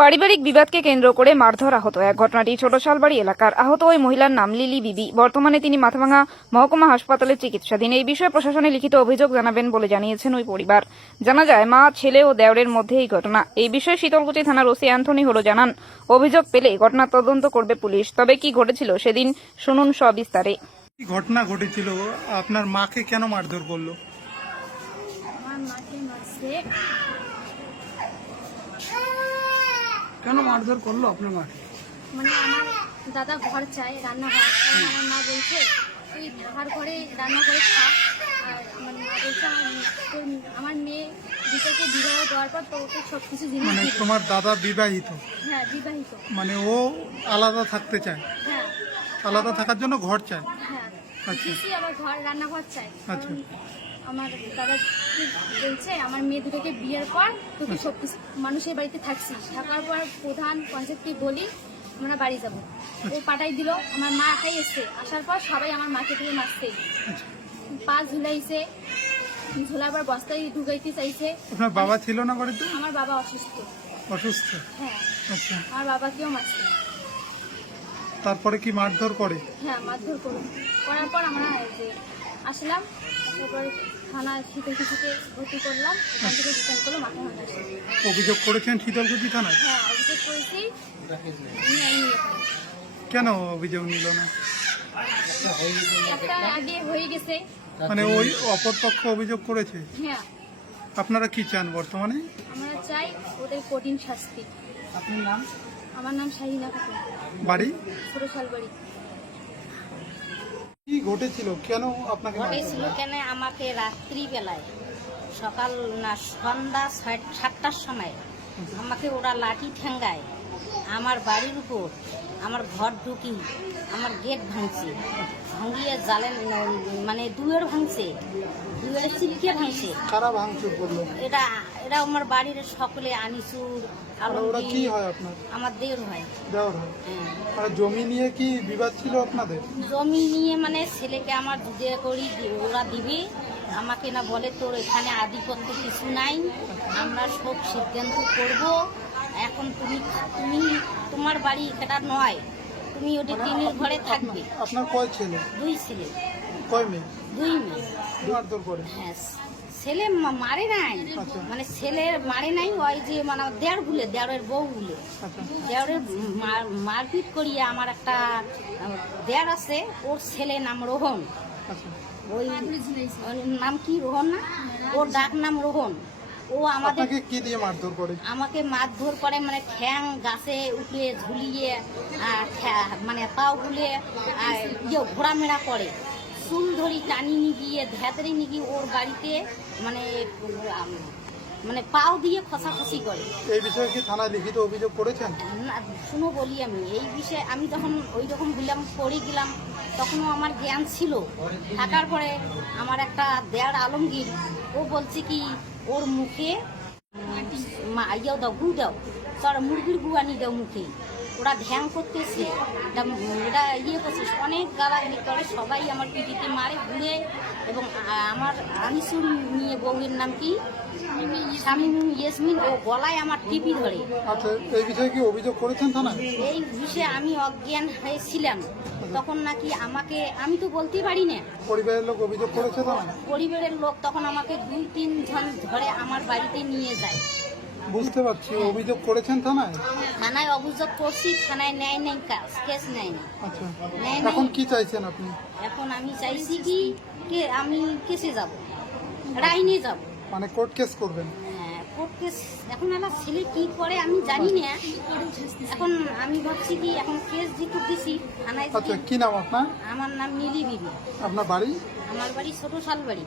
পারিবারিক বিবাদকে কেন্দ্র করে মারধর আহত এক ঘটনাটি ছোট শালবাড়ি এলাকার আহত ওই মহিলার নাম লিলি বিবি। বর্তমানে তিনি মাথাভাঙা মহকুমা হাসপাতালে চিকিৎসাধীন। এই বিষয়ে প্রশাসনে লিখিত অভিযোগ জানাবেন বলে জানিয়েছেন ওই পরিবার। জানা যায় মা ছেলে ও দেওরের মধ্যে এই ঘটনা। এই বিষয়ে শীতলকুচি থানার ওসি অ্যান্থনি হলো জানান অভিযোগ পেলে ঘটনা তদন্ত করবে পুলিশ। তবে কি ঘটেছিল সেদিন শুনুন সবিস্তারে। ঘটনা ঘটেছিল? আপনার মাকে কেন মারধর করল? আমার মাকে মারছে। কেন মারধর করল আপনার মাকে মানে আমার দাদা ঘর চায় রান্নাঘর। আমার মা বলছে তুই থাকার ঘরে রান্না করে খা। আর আমার মা বলছে আমার তোর আমার মেয়ে বিবাহ দেওয়ার পর তোকে সব কিছু জিনিস মানে দিবে। তোমার দাদা বিবাহিত? হ্যাঁ বিবাহিত। মানে ও আলাদা থাকতে চায়? হ্যাঁ। আলাদা থাকার জন্য ঘর চায়? হ্যাঁ। আচ্ছা। আবার ঘর রান্নাঘর চাই আচ্ছা। আমার দাদা বলছে আমার মেয়ে দুটোকে বিয়ের পর তোকে সব কিছু মানুষের বাড়িতে থাকছি। থাকার পর প্রধান পঞ্চায়েতকে বলি আমরা বাড়ি যাব। ও পাঠাই দিল আমার মা একাই এসছে। আসার পর সবাই আমার মাকে দিয়ে মারছে। পা ঝুলাইছে ঝোলার পর বস্তায় ঢুকাইতে চাইছে। আপনার বাবা ছিল না বাড়িতে? আমার বাবা অসুস্থ। অসুস্থ? হ্যাঁ। আচ্ছা। আমার বাবাকেও মারছে। তারপরে কি মারধর করে? হ্যাঁ মারধর করে। করার পর আমরা আসলাম। আসার পর থানা শীতের কিছুতে ভর্তি করলাম। ওখান থেকে রিটার্ন করল মাথা ভাঙা অভিযোগ করেছেন শীতলকুচি থানায়? হ্যাঁ অভিযোগ করেছি। কেন অভিযোগ নিল না? একটা হয়ে গেছে। মানে ওই অপরপক্ষ অভিযোগ করেছে? হ্যাঁ। আপনারা কি চান বর্তমানে? আমরা চাই ওদের কঠিন শাস্তি। আপনার নাম? আমার নাম শাহিনা খাতুন। বাড়ি? ছোট শালবাড়ি। কি ঘটেছিল? কেন আপনাকে ঘটেছিল কেন? আমাকে রাত্রিবেলায় সকাল না সন্ধ্যা সাতটার সময় আমাকে ওরা লাঠি ঠেঙ্গায়। আমার বাড়ির উপর আমার ঘর ঢুকি আমার গেট ভাঙছে ভাঙিয়ে জালেন মানে দুয়ের ভাঙছে দুয়ের সিলকে ভাঙছে। কারা ভাঙচুর করল? এটা এটা আমার বাড়ির সকলে আনিসুর আর ওরা কি হয় আপনার? আমার দেড় হয়। দেওয়ার হয়। হ্যাঁ। মানে জমি নিয়ে কি বিবাদ ছিল আপনাদের? জমি নিয়ে মানে ছেলেকে আমার যে করি ওরা দিবে? আমাকে না বলে তোর এখানে আধিপত্য কিছু নাই। আমরা সব সিদ্ধান্ত করব। এখন তুমি তুমি তোমার বাড়ি এটা নয়। তুমি ওটি টিনের ঘরে থাকবে। আপনার কয় ছেলে? দুই ছেলে। কয় মেয়ে? দুই মেয়ে। হ্যাঁ। ছেলে মারে নাই। আচ্ছা। মানে ছেলে মারে নাই ওই যে মানে দেড় গুলে দেড়ের বউ গুলে আচ্ছা। দেওরের মারপিট করিয়ে আমার একটা দেওর আছে ওর ছেলে নাম রোহন। আচ্ছা। ওই নাম কি রোহন না? ওর ডাক নাম রোহন। ও আমাদের কি দিয়ে মারধর করে? আমাকে মারধর করে মানে ঠ্যাং গাছে উঠে ঝুলিয়ে মানে পাও গুলে আহ, ইয়ে ঘোরামেড়া করে। চুল ধরি টানি নিয়ে গিয়ে নিয়ে গিয়ে ওর বাড়িতে মানে মানে পাও দিয়ে খসাখসি করে। এই বিষয়ে কি থানায় লিখিত অভিযোগ করেছেন? না শুনো বলি আমি এই বিষয়ে আমি তখন ওই রকম দিলাম পড়ে গেলাম তখনও আমার জ্ঞান ছিল। থাকার পরে আমার একটা দেয়ার আলমগীর ও বলছে কি ওর মুখে মা ইয়েও দাও গু দাও তার মুরগির গু আনি দাও মুখে। ওরা ধ্যান করতেছে। এটা এটা ইয়ে করছে অনেক গালাগালি করে সবাই আমার পিটিতে মারে ঘুরে। এবং আমার আনিসুর নিয়ে বউয়ের নাম কি? ইয়াসমিন ও গলায় আমার টিপি ধরে। আচ্ছা এই বিষয়ে কি অভিযোগ করেছেন থানায়? এই বিষয়ে আমি অজ্ঞান হয়েছিলাম। তখন নাকি আমাকে আমি তো বলতেই পারি না। পরিবারের লোক অভিযোগ করেছে পরিবারের লোক তখন আমাকে দুই তিন জন ধরে আমার বাড়িতে নিয়ে যায়। বুঝতে পারছি অভিযোগ করেছেন থানায়? থানায় অভিযোগ করছি থানায় নেয় নেই কাজ কেস নেয় না আচ্ছা। নেয় নাই। এখন কি চাইছেন আপনি? এখন আমি চাইছি কি কে আমি কেসে যাব রাইনে যাব। মানে কোর্ট কেস করবেন? হ্যাঁ কোর্ট কেস এখন আমার ছেলে কি করে আমি জানি না। এখন আমি ভাবছি কি এখন কেস যেটুক দিছি থানায় আচ্ছা যদি- কি নাম আপনার? আমার নাম নীলি বিবি। আপনার বাড়ি? আমার বাড়ি ছোট শালবাড়ি।